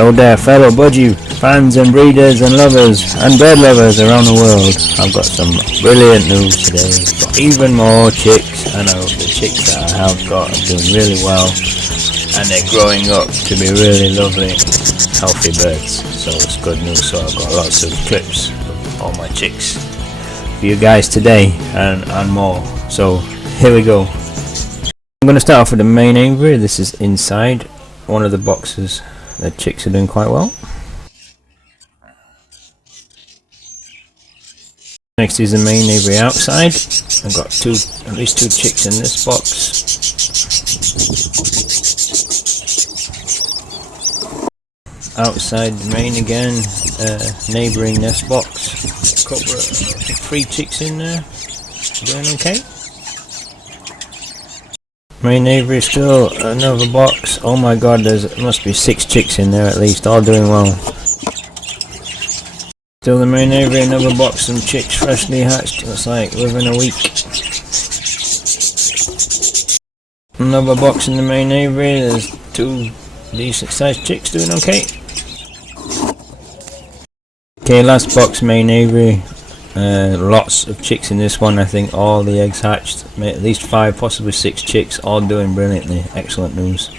Hello there fellow budgie fans and breeders and lovers and bird lovers around the world. I've got some brilliant news today. Got even more chicks, and I hope the chicks that I have got are doing really well and they're growing up to be really lovely, healthy birds. So it's good news. So I've got lots of clips of all my chicks for you guys today and more. So here we go. I'm going to start off with the main aviary. This is inside one of the boxes. The chicks are doing quite well. Next is the main aviary outside. I've got at least two chicks in this box. Outside the main again, neighbouring nest box. Couple of 3 chicks in there. Doing okay. Main aviary still another box. Oh my god, there must be 6 chicks in there at least, all doing well. Still the main aviary, another box, some chicks freshly hatched, looks like within a week. Another box in the main aviary, there's 2 decent sized chicks doing okay. Okay, last box, main aviary. Lots of chicks in this one. I think all the eggs hatched, at least 5, possibly 6 chicks, all doing brilliantly. Excellent news.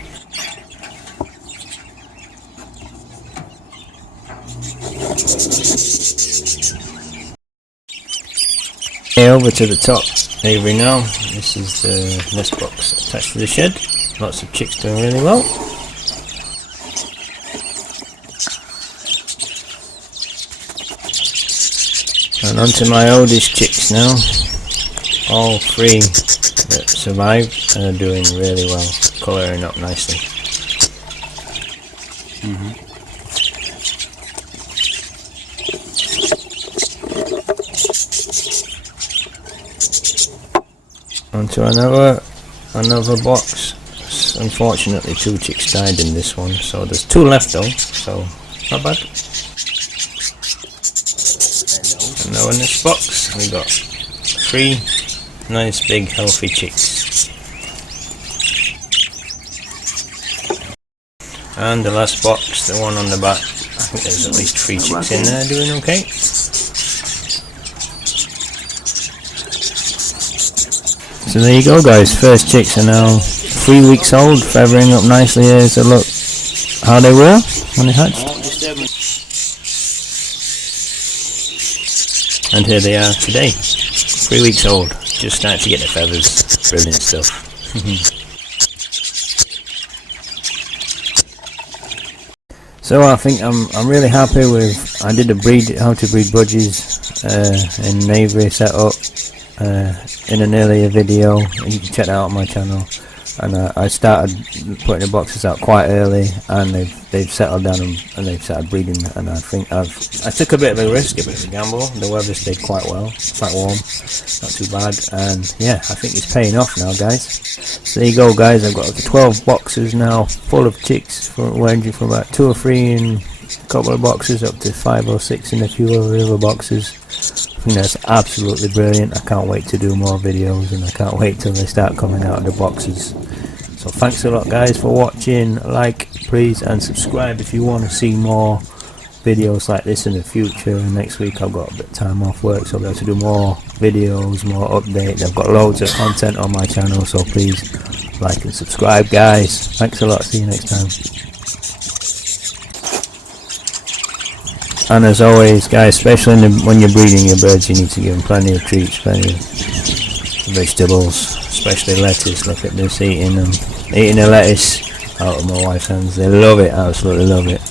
Okay, over to the top aviary now. This is the nest box attached to the shed. Lots of chicks doing really well. And onto my oldest chicks now. All 3 that survived are doing really well, colouring up nicely. Onto another box. Unfortunately 2 chicks died in this one, so there's 2 left though, so not bad. And now in this box we got 3 nice big healthy chicks. And the last box, the one on the back, I think there's at least 3 chicks in there doing okay. So there you go guys, first chicks are now 3 weeks old, feathering up nicely. Here's a look how they were when they hatched. And here they are today, 3 weeks old, just starting to get the feathers. Brilliant stuff. So I think I'm really happy with. I did how to breed budgies in an aviary setup in an earlier video. You can check that out on my channel. And I started putting the boxes out quite early, and they've settled down and they've started breeding. And I think I took a bit of a risk, a bit of a gamble. The weather stayed quite well, quite warm, not too bad. And yeah, I think it's paying off now, guys. So there you go, guys. I've got 12 boxes now full of chicks, ranging from about 2 or 3 in a couple of boxes up to 5 or 6 in a few other boxes. I think that's absolutely brilliant. I can't wait to do more videos, and I can't wait till they start coming out of the boxes. So thanks a lot guys for watching. Like please, and subscribe if you want to see more videos like this in the future. Next week I've got a bit of time off work, so I'll be able to do more videos, more updates. I've got loads of content on my channel, so please like and subscribe guys. Thanks a lot, see you next time. And as always guys, especially when you're breeding your birds, you need to give them plenty of treats, plenty of vegetables, especially lettuce. Look at this, eating the lettuce out of my wife's hands. They love it, absolutely love it.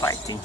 fighting.